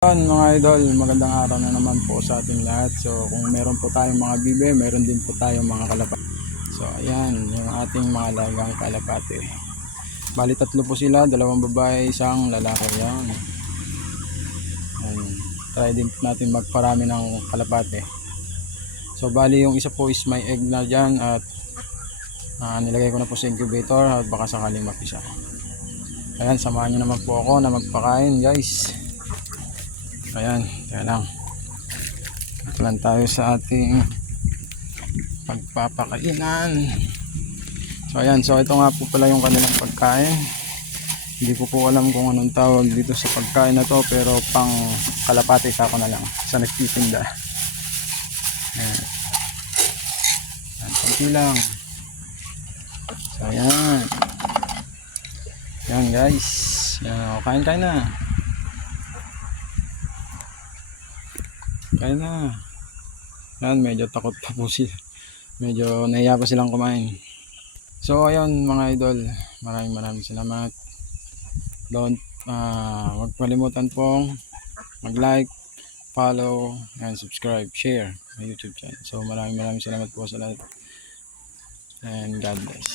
Mga idol, magandang araw na naman po sa ating lahat. So kung meron po tayong mga bibe, meron din po tayong mga kalapate. So ayan, yung ating mga alagang kalapate. Bali tatlo po sila, dalawang babae, isang lalaki. Yan. Ayan. Try din po natin magparami ng kalapate. So bali yung isa po is may egg na dyan at nilagay ko na po sa incubator at baka sakaling mapisa. Ayan, samahan nyo naman po ako na magpakain guys. Ayan, kaya lang ito lang tayo sa ating pagpapakainan. So ayan, so ito nga po pala yung kanilang pagkain. Hindi ko po alam kung anong tawag dito sa pagkain na to, pero pang kalapate sa ako na lang sa nagtitinda. Ayan, ayan, konti lang. So ayan, ayan guys, ayan, kain na. Kain na. Ayan, medyo takot pa po sila. Medyo nahiya pa silang kumain. So ayun mga idol, maraming salamat. Don't huwag kalimutan pong mag-like, follow, and subscribe, share my YouTube channel. So maraming salamat po sa lahat. And God bless.